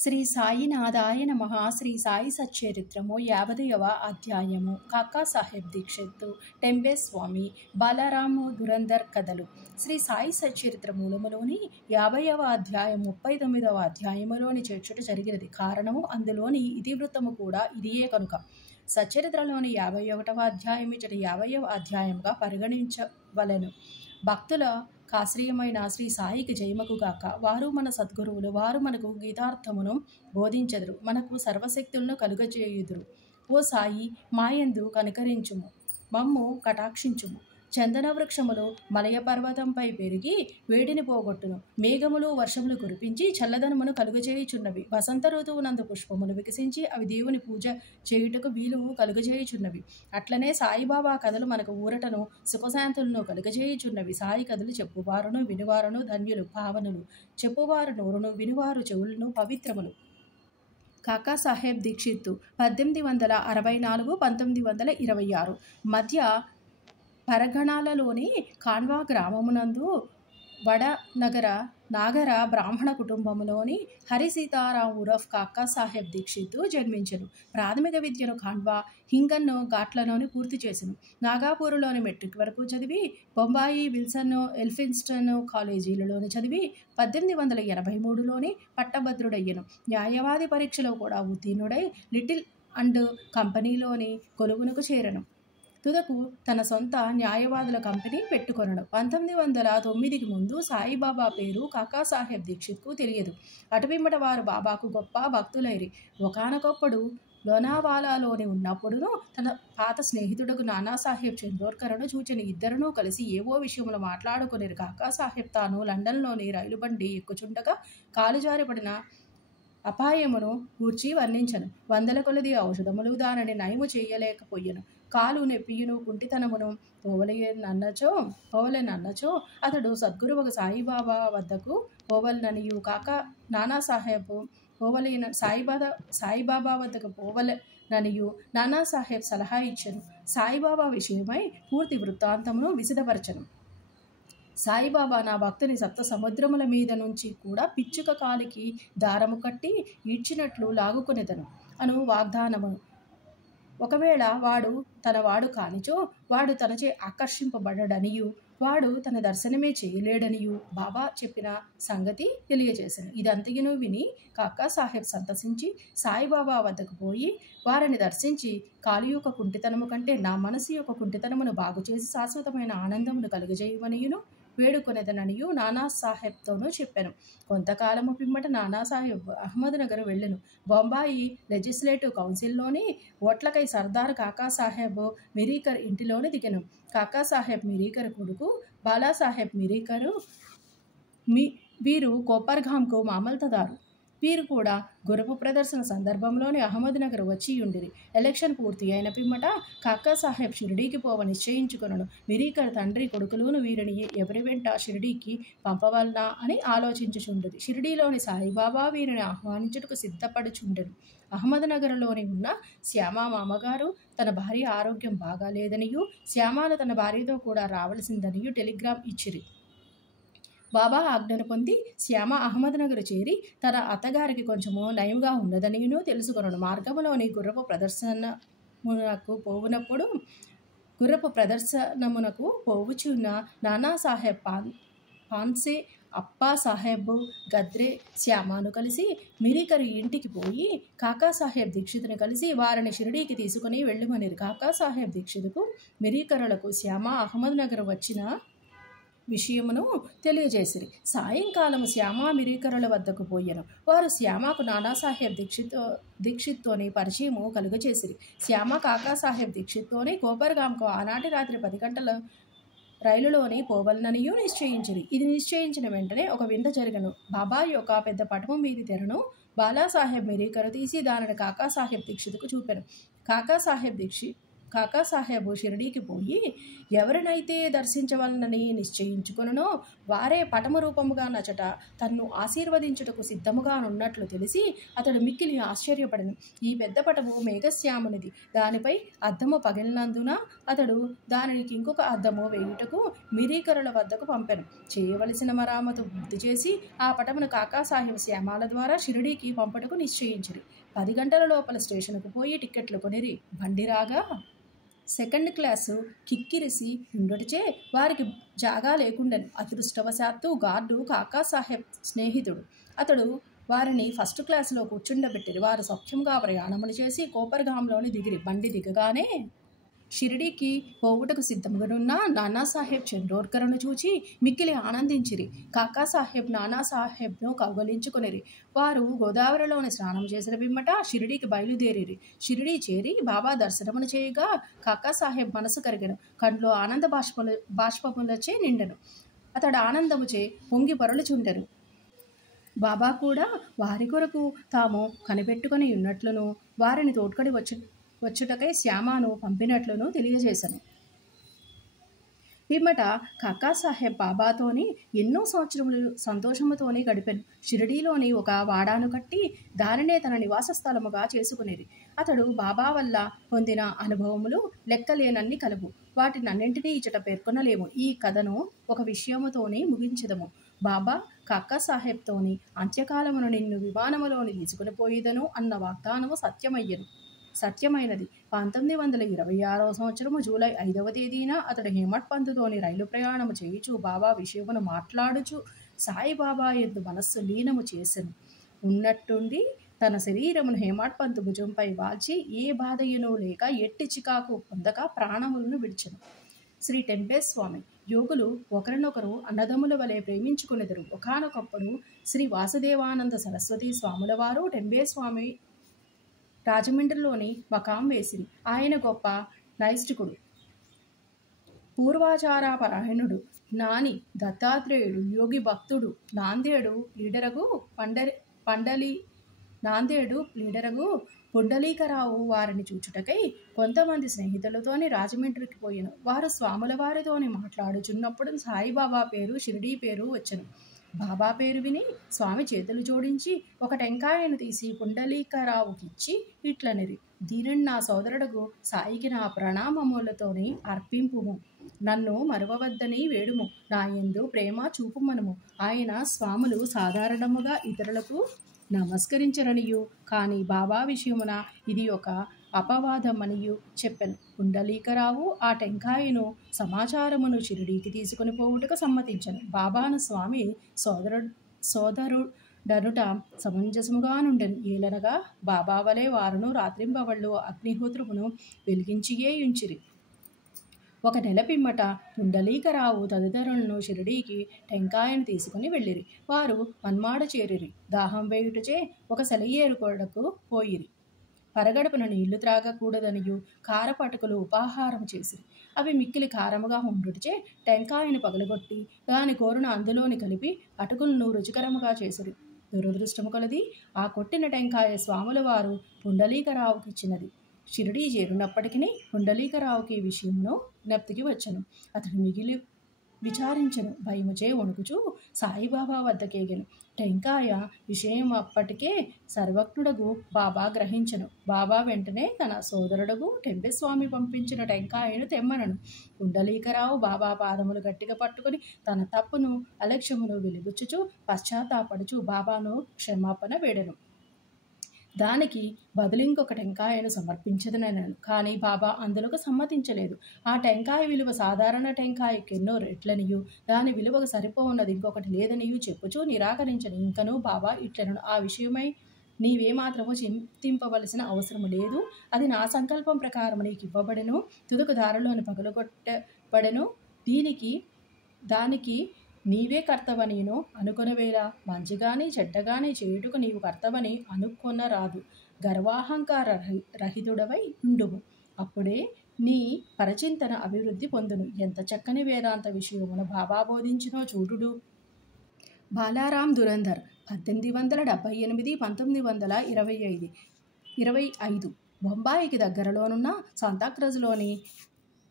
శ్రీ సాయినాథాయ నమః. శ్రీ సాయి సచ్చరిత్రము 50వ అధ్యాయము. కాకా సాహెబ్ దీక్షిత్, టెంబే స్వామి, బాలరాము దురందర్ కథలు. శ్రీ సాయి సచ్చరిత్ర మూలములోని 50వ అధ్యాయం 39వ అధ్యాయములోని చేర్చుట జరిగినది. కారణము అందులోని ఇతివృత్తము కూడా ఇదియే కనుక సచ్చరిత్రలోని 51వ అధ్యాయం ఇచ్చట 50వ అధ్యాయంగా పరిగణించవలెను. భక్తుల కాశ్రయమైన శ్రీ సాయికి జయమగుగాక. వారు మన సద్గురువులు. వారు మనకు గీతార్థమును బోధించెదరు, మనకు సర్వశక్తులను కలుగజేయుదురు. ఓ సాయి, మాయందు కనికరించుము, మమ్ము కటాక్షించుము. చందన వృక్షములు మలయ పర్వతంపై పెరిగి వేడిని పోగొట్టును. మేఘములు వర్షములు కురిపించి చల్లదనమును కలుగజేయుచున్నవి. వసంత ఋతువునందు పుష్పములు వికసించి అవి దేవుని పూజ చేయుటకు వీలు కలుగజేయుచున్నవి. అట్లనే సాయిబాబా కథలు మనకు ఊరటను సుఖశాంతులను కలుగజేయుచున్నవి. సాయి కథలు చెప్పువారును వినువారును ధన్యులు, పావనులు. చెప్పువారు నోరును, వినువారు చెవులను పవిత్రములు. కాకా సాహెబ్ దీక్షిత్ 1864-1926 మధ్య పరగణాలలోని కాన్వా గ్రామమునందు నాగర బ్రాహ్మణ కుటుంబములోని హరి సీతారాం ఉరఫ్ కాకా సాహెబ్ దీక్షిత్ జన్మించెను. ప్రాథమిక విద్యను ఖాండ్వా, హింగన్ ఘాట్లలోని పూర్తి చేసెను. నాగాపూర్లోని మెట్రిక్ వరకు చదివి బొంబాయి, విల్సన్, ఎల్ఫిన్స్టన్ కాలేజీలలోని చదివి 1883లోని పట్టభద్రుడయ్యను. న్యాయవాది పరీక్షలో కూడా ఉత్తీర్ణుడై లిటిల్ అండ్ కంపెనీలోని కొలువునకు చేరను. తుదకు తన సొంత న్యాయవాదుల కంపెనీ పెట్టుకొనను. 1909కి ముందు సాయిబాబా పేరు కాకా సాహెబ్ దీక్షిత్కు తెలియదు. అటుపిమ్మట వారు బాబాకు గొప్ప భక్తులైరి. ఒకానొకప్పుడు లోనావాలాలోని ఉన్నప్పుడును తన పాత స్నేహితుడుకు నానాసాహెబ్ చందోర్కర్ను చూచిన. ఇద్దరును కలిసి ఏవో విషయములు మాట్లాడుకొనిరు. కాకా సాహెబ్ తాను లండన్లోని రైలు బండి ఎక్కుచుండగా కాలుజారిపడిన అపాయమును గూర్చి వర్ణించను. వందల కొలది ఔషధములు దానిని నయము చేయలేకపోయెను. కాలు నొప్పియును కుంటితనమును పోవలెనన్నచో అతడు సద్గురువుకు సాయిబాబా వద్దకు పోవలననియు కాక నానాసాహెబ్ సాయిబాబా వద్దకు పోవలననియు నానాసాహెబ్ సలహా ఇచ్చెను. సాయిబాబా విషయమై పూర్తి వృత్తాంతమును విశదపరచను. సాయిబాబా నా భక్తుని సప్త సముద్రముల మీద నుంచి కూడా పిచ్చుక కాలికి దారము కట్టి ఈడ్చినట్లు లాగుకొనిదను అను వాగ్దానము. ఒకవేళ వాడు తనవాడు కానిచో వాడు తనచే ఆకర్షింపబడనియు వాడు తన దర్శనమే చేయలేడనియు బాబా చెప్పిన సంగతి తెలియజేశాను. ఇదంతగినూ విని కాకా సాహెబ్ సంతసించి సాయిబాబా వద్దకు పోయి వారిని దర్శించి కాలు యొక్క కుంటితనము కంటే నా మనసు యొక్క కుంటితనమును బాగు చేసి శాశ్వతమైన ఆనందమును కలుగజేయమనియును వేడుకొనేదననియు నానాసాహెబ్తోనూ చెప్పాను. కొంతకాలము పిమ్మట నానాసాహెబ్ అహ్మద్నగర్ వెళ్ళెను. బొంబాయి లెజిస్లేటివ్ కౌన్సిల్లోని ఓట్లకై సర్దార్ కాకాసాహెబ్ మిరీకర్ ఇంటిలోని దిగెను. కాకాసాహెబ్ మిరీకర్ కొడుకు బాలాసాహెబ్ మిరీకరు వీరు కోపర్గాంకు మామల్తదారు. వీరు కూడా గుర్రపు ప్రదర్శన సందర్భంలోనే అహ్మద్నగర్ వచ్చియుండిరి. ఎలక్షన్ పూర్తి అయిన పిమ్మట కాకా సాహెబ్ షిరిడీకి పోవ నిశ్చయించుకొనను. మిరీకర్ తండ్రి కొడుకులును వీరిని ఎవరి వెంట షిరిడీకి పంపవలనా అని ఆలోచించుచుండిరి. షిరిడీలోని సాయిబాబా వీరిని ఆహ్వానించుటకు సిద్ధపడుచుండెను. అహ్మద్నగర్లోని ఉన్న శ్యామ మామగారు తన భార్య ఆరోగ్యం బాగాలేదనియు శ్యామాను తన భార్యతో కూడా రావలసిందనియు టెలిగ్రామ్ ఇచ్చిరి. బాబా ఆజ్ఞను పొంది శ్యామ అహ్మద్నగర్ చేరి తన అత్తగారికి కొంచెము నయముగా ఉన్నదనియును తెలుసుకొనను. మార్గములోని గుర్రపు ప్రదర్శనమునకు పోవుచున్న నానాసాహెబ్ పాన్సే, అప్పా సాహెబ్ గద్రే శ్యామను కలిసి మిరీకర్ ఇంటికి పోయి కాకా సాహెబ్ దీక్షిత్ను కలిసి వారిని షిరిడీకి తీసుకుని వెళ్ళమనిరి. కాకా సాహెబ్ దీక్షిత్కు మిరీకరులకు శ్యామ అహ్మద్నగర్ వచ్చిన విషయమును తెలియజేసిరి. సాయంకాలము శ్యామ మిరీకరుల వద్దకు పోయెను. వారు శ్యామకు నానాసాహెబ్ దీక్షిత్తోని పరిచయము కలుగచేసిరి. శ్యామ కాకాసాహెబ్ దీక్షిత్తోని కోపర్గాంకు ఆనాటి రాత్రి 10 గంటల రైలులోని పోవలననియు నిశ్చయించిరి. ఇది నిశ్చయించిన వెంటనే ఒక వింత జరగను. బాబా యొక్క పెద్ద పటము మీది తెరను బాలాసాహెబ్ మిరీకరు తీసి దానిని కాకాసాహెబ్ దీక్షిత్కు చూపెను. కాకాసాహెబ్ కాకాసాహెబ్ షిరిడీకి పోయి ఎవరినైతే దర్శించవలనని నిశ్చయించుకొనునో వారే పటమ రూపముగా నచట తన్ను ఆశీర్వదించుటకు సిద్ధముగానున్నట్లు తెలిసి అతడు మిక్కిలి ఆశ్చర్యపడెను. ఈ పెద్ద పటము మేఘశ్యామునిది. దానిపై అద్దము పగిలినందున అతడు దానికి ఇంకొక అద్దము వేయుటకు మిరీకరుల వద్దకు పంపెను. చేయవలసిన మరామతు పూర్తి చేసి ఆ పటమును కాకాసాహెబ్ శ్యామాల ద్వారా షిరిడీకి పంపుటకు నిశ్చయించిరి. 10 గంటల లోపల స్టేషన్కు పోయి టిక్కెట్లు కొనిరి. బండి రాగా సెకండ్ క్లాసు కిక్కిరిసి ఉండటిచే వారికి జాగా లేకుండెను. అదృష్టవశాత్తు గార్డు కాకాసాహెబ్ స్నేహితుడు. అతడు వారిని ఫస్ట్ క్లాసులో కూర్చుండబెట్టిరి. వారు సౌఖ్యంగా ప్రయాణములు చేసి కోపర్గాంలోని దిగిరి. బండి దిగగానే షిరిడీకి పోవుటకు సిద్ధముగానున్న నానాసాహెబ్ చండోర్కర్ను చూచి మిక్కిలి ఆనందించిరి. కాకాసాహెబ్ నానాసాహెబ్ను కౌగలించుకొనిరి. వారు గోదావరిలోని స్నానం చేసిన పిమ్మట షిరిడీకి బయలుదేరిరి. షిరిడీ చేరి బాబా దర్శనమును చేయగా కాకాసాహెబ్ మనసు కరిగెను. కంట్లో ఆనంద బాష్పములచే నిండెను. అతడు ఆనందముచే పొంగి పొరలుచుండెను. బాబా కూడా వారి కొరకు తాము కనిపెట్టుకొని ఉన్నట్లును వారిని తోడ్కొని వచ్చుటకై శ్యామాను పంపినట్లును తెలియజేశాను. పిమ్మట కాకాసాహెబ్ బాబాతోని ఎన్నో సంవత్సరములు సంతోషముతోనే గడిపాను. షిరిడీలోని ఒక వాడాను కట్టి దానినే తన నివాస స్థలముగా చేసుకునేది. అతడు బాబా వల్ల పొందిన అనుభవములు లెక్కలేనన్ని కలవు. వాటినన్నింటినీ ఇచ్చట పేర్కొనలేము. ఈ కథను ఒక విషయముతోనే ముగించదము. బాబా కాకాసాహెబ్తోని అంత్యకాలమును నిన్ను విమానములోని తీసుకుని పోయిదను అన్న వాగ్దానము సత్యమైనది. 1926వ సంవత్సరము జూలై 5వ తేదీన అతడు హేమట్ పంతుతోని రైలు ప్రయాణము చేయుచు బాబా విషయమును మాట్లాడుచు సాయిబాబా యందు మనస్సు లీనము చేసెను. ఉన్నట్టుండి తన శరీరమును హేమట్ పంతు భుజంపై వాల్చి ఏ బాధయును లేక ఎట్టి చికాకు పొందక ప్రాణములను విడిచెను. శ్రీ టెంబేస్వామి యోగులు ఒకరినొకరు అన్నదమ్ముల వలె ప్రేమించుకునేదరు. ఒకానొకప్పుడు శ్రీ వాసుదేవానంద సరస్వతి స్వాముల వారు టెంబేస్వామి రాజమండ్రిలోని మకాం వేసిరి. ఆయన గొప్ప నైష్ఠికుడు, పూర్వాచారపరాయణుడు, జ్ఞాని, దత్తాత్రేయుడు, యోగి భక్తుడు. నాందేడు లీడరగు పుండలీకరావు వారిని చూచుటకై కొంతమంది స్నేహితులతోని రాజమండ్రికి పోయెను. వారు స్వాముల వారితోని మాట్లాడుచున్నప్పుడు సాయిబాబా పేరు, షిరిడీ పేరు వచ్చెను. బాబా పేరు విని స్వామి చేతులు జోడించి ఒక టెంకాయను తీసి పుండలీకరావుకిచ్చి ఇట్లనిరి: దీనిని నా సోదరుడుగు సాయికి నా ప్రణామములతోని అర్పింపుము. నన్ను మరువవద్దని వేడుము. నా యందు ప్రేమ చూపుమనుము. ఆయన స్వాములు సాధారణముగా ఇతరులకు నమస్కరించరనియు కానీ బాబా విషయమున ఇది ఒక అపవాదమనియు చెప్పెను. పుండలీకరావు ఆ టెంకాయను సమాచారమును షిరిడీకి తీసుకుని పోవుటకు సమ్మతించెను. బాబాను స్వామి సోదరుడనుట సమంజసముగా నుండెను. ఏలనగా బాబా వలె వారును రాత్రింబవళ్ళు అగ్నిహోత్రమును వెలిగించియే యుంచిరి. 1 నెల పిమ్మట పుండలీకరావు తదితరులను షిరిడీకి టెంకాయను తీసుకుని వెళ్ళిరి. వారు మన్మాడ చేరిరి. దాహం వేయుటచే ఒక సెలయేరు కొరకు పోయిరి. పరగడుపున నీళ్లు త్రాగకూడదనియు కారపటుకులు ఉపాహారం చేసిరి. అవి మిక్కిలి కారముగా ఉండుటచే టెంకాయను పగలగొట్టి దాని కోరును అందులోని కలిపి అటుకులను రుచికరముగా చేసిరి. దురదృష్టము కొలది ఆ కొట్టిన టెంకాయ స్వాముల వారు పుండలీకరావుకి ఇచ్చినది. షిరిడీ చేరినప్పటికీ పుండలీకరావుకి ఈ విషయమును జ్ఞప్తికి వచ్చెను. అతడు మిగిలి విచారించెను. భయముచే వణుకుచూ సాయిబాబా వద్దకేగెను. టెంకాయ విషయం అప్పటికే సర్వజ్ఞుడగు బాబా గ్రహించెను. బాబా వెంటనే తన సోదరుడగు టెంబేస్వామి పంపించిన టెంకాయను తెమ్మనను. పుండలీకరావు బాబా పాదములు గట్టిగా పట్టుకుని తన తప్పును అలక్ష్యమును వెలిబుచ్చుచూ పశ్చాత్తాపడుచు బాబాను క్షమాపణ వేడెను. దానికి బదులు ఇంకొక టెంకాయను సమర్పించదనను. కానీ బాబా అందులకు సమ్మతించలేదు. ఆ టెంకాయ విలువ సాధారణ టెంకాయకు ఎన్నో రెట్లనియు దాని విలువకు సరిపోవున్నది ఇంకొకటి లేదనియు చెప్పుచూ నిరాకరించను. ఇంకనూ బాబా ఇట్లనను: ఆ విషయమై నీవేమాత్రము చింతింపవలసిన అవసరము లేదు. అది నా సంకల్పం ప్రకారం నీకు ఇవ్వబడెను. తుదకు దారిలోని పగలగొట్టబడెను. దానికి నీవే కర్తవనిను అనుకొనవేళ మంచిగాని చెడ్డగాని చేయుటకు నీవు కర్తవని అనుకొనరాదు. గర్వాహంకార రహితుడవై ఉండుము. అప్పుడే నీ పరచింతన అభివృద్ధి పొందును. ఎంత చక్కని వేదాంత విషయమును బాబా బోధించినో చూడుడు. బాలారాం దురంధర్ 1878 1925 బొంబాయికి దగ్గరలోనున్న సాంతాక్రజ్లోని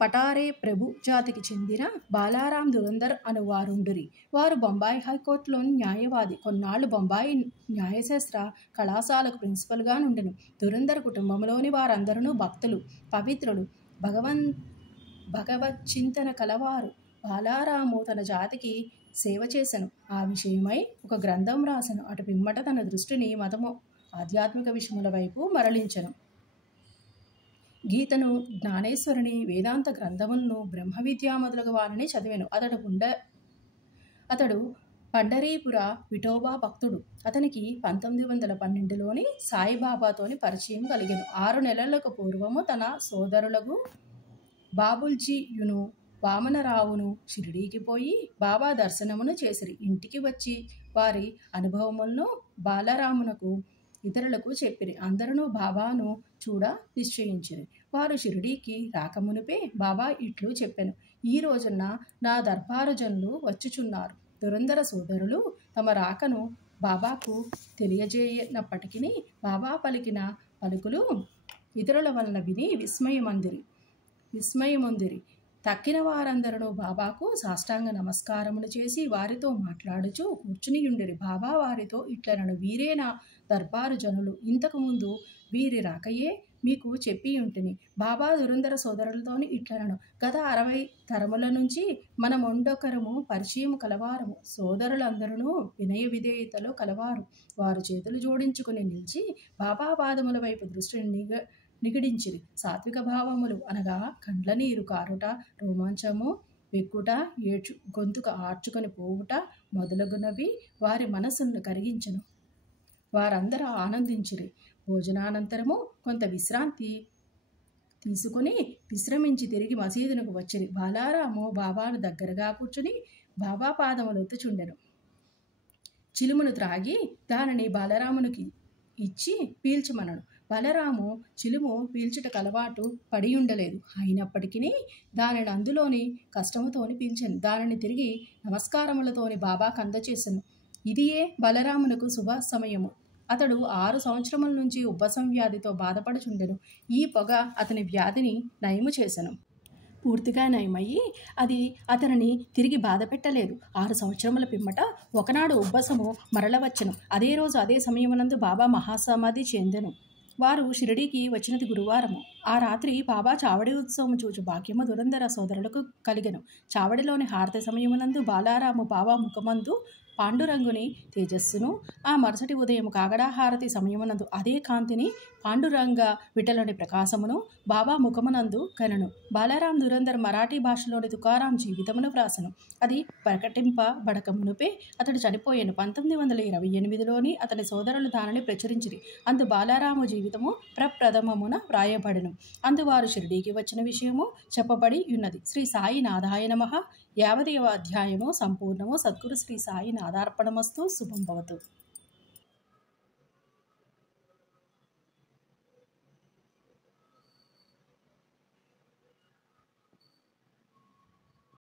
పటారే ప్రభు జాతికి చెందిన బాలారాం దురందర్ అనువారుండురి. వారు బొంబాయి హైకోర్టులోని న్యాయవాది. కొన్నాళ్లు బొంబాయి న్యాయశాస్త్ర కళాశాలకు ప్రిన్సిపల్గా నుండెను. దురందర్ కుటుంబంలోని వారందరూ భక్తులు, పవిత్రులు, భగవచ్చింతన కలవారు. బాలారాము తన జాతికి సేవ చేసెను. ఆ విషయమై ఒక గ్రంథం రాసెను. అటు పిమ్మట తన దృష్టిని మతము, ఆధ్యాత్మిక విషయముల వైపు మరలించెను. గీతను, జ్ఞానేశ్వరుని, వేదాంత గ్రంథములను, బ్రహ్మ విద్యా మొదలగు వారిని చదివెను. అతడు పండరీపుర విఠోబా భక్తుడు. అతనికి 1912లోని సాయిబాబాతోని పరిచయం కలిగెను. 6 నెలలకు పూర్వము తన సోదరులకు బాబుల్జీయును, వామనరావును షిరిడీకి పోయి బాబా దర్శనమును చేసిరి. ఇంటికి వచ్చి వారి అనుభవములను బాలరామునకు, ఇతరులకు చెప్పిరి. అందరూ బాబాను చూడ నిశ్చయించిరి. వారు షిరిడీకి రాకమునిపే బాబా ఇట్లు చెప్పెను: ఈ రోజున నా దర్బారు జనులు వచ్చుచున్నారు. దురందర సోదరులు తమ రాకను బాబాకు తెలియజేయనప్పటికీ బాబా పలికిన పలుకులు ఇతరుల వలన విని విస్మయమొందిరి. తక్కిన వారందరూ బాబాకు సాష్టాంగ నమస్కారములు చేసి వారితో మాట్లాడుచూ కూర్చునియుండిరి. బాబా వారితో ఇట్లనను: వీరే నా దర్బారు జనులు. ఇంతకుముందు వీరి రాకయే మీకు చెప్పి ఉంటిని. బాబా దురందర సోదరులతోని ఇట్లనను: గత 60 తరముల నుంచి మనమొండొకరము పరిచయం కలవారము. సోదరులందరూ వినయ విధేయతలు కలవారు. వారు చేతులు జోడించుకుని నిలిచి బాబా పాదముల వైపు దృష్టిని నిగిడించిరి. సాత్విక భావములు అనగా కండ్ల నీరు కారుట, రోమాంచము వెక్కుట, గొంతుక ఆర్చుకొని పోవుట మొదలగునవి వారి మనస్సును కరిగించెను. వారందరూ ఆనందించిరి. భోజనానంతరము కొంత విశ్రాంతి తీసుకుని విశ్రమించి తిరిగి మసీదునకు వచ్చిరి. బాలారాము బాబాను దగ్గరగా కూర్చుని బాబా పాదములు ఒత్తుచుండెను. చిలుమును త్రాగి దానిని బాలరామునికి ఇచ్చి పీల్చమనను. బలరాము చిలుము పీల్చుటకు అలవాటు పడి ఉండలేదు. అయినప్పటికీ దానిని అందులోని కష్టముతోని పీల్చెను. దానిని తిరిగి నమస్కారములతోని బాబాకు అందచేసెను. ఇదియే బలరామునకు శుభ సమయము. అతడు 6 సంవత్సరముల నుంచి ఉబ్బసం వ్యాధితో బాధపడుచుండెను. ఈ పొగ అతని వ్యాధిని నయము చేసెను. పూర్తిగా నయమయ్యి అది అతనిని తిరిగి బాధ పెట్టలేదు. 6 సంవత్సరముల పిమ్మట ఒకనాడు ఉబ్బసము మరలవచ్చెను. అదే రోజు అదే సమయమునందు బాబా మహాసమాధి చెందెను. వారు షిరిడీకి వచ్చినది గురువారము. ఆ రాత్రి బాబా చావడి ఉత్సవము చూచు భాగ్యము దురందర సోదరులకు కలిగెను. చావడిలోని హారతి సమయమునందు బాలారాము బాబా ముఖమందు పాండురంగుని తేజస్సును, ఆ మరుసటి ఉదయం కాగడాహారతి సమయమునందు అదే కాంతిని పాండురంగ విఠలుని ప్రకాశమును బాబా ముఖమునందు కనెను. బాలారాం దురందర్ మరాఠీ భాషలోని తుకారాం జీవితమును వ్రాసెను. అది ప్రకటింపబడక మునుపే అతడు చనిపోయాను. 1928లోని అతని సోదరులు దానిని ప్రచురించిరి. అందు బాలారాము జీవితము ప్రప్రథమమున వ్రాయబడెను. అందు వారు షిరిడీకి వచ్చిన విషయము చెప్పబడి ఉన్నది. శ్రీ సాయి నాథాయ నమః. 50వ అధ్యాయము సంపూర్ణము. సద్గురు శ్రీ సాయి నాథార్పణమస్తు. శుభం భవతు.